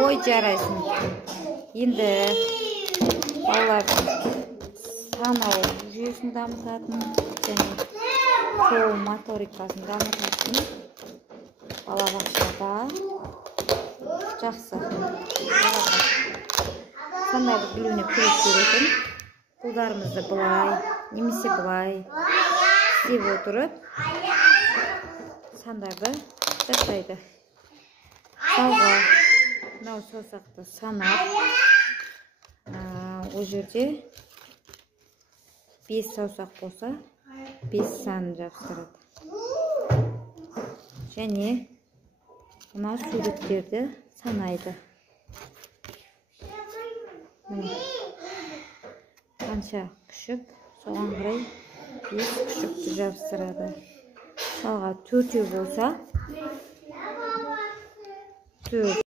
Ой, жарайсың. Енді балалар санау жүйесін дамытатын және қол моторикасын дамытатын балабақшада жақсы. Сандарды білуіне көмек беретін. Қолдарымызды былай, немесе былай істеп отырып, сандарды жасайды. Мысалға, мынау саусақты санап, ол жерде 5 саусақ болса, 5 санын жабыстырады. Және мына суреттерді санайды. Қанша күшік, соған қарай 5 күшікті жабыстырады. Мысалға 4 болса, 4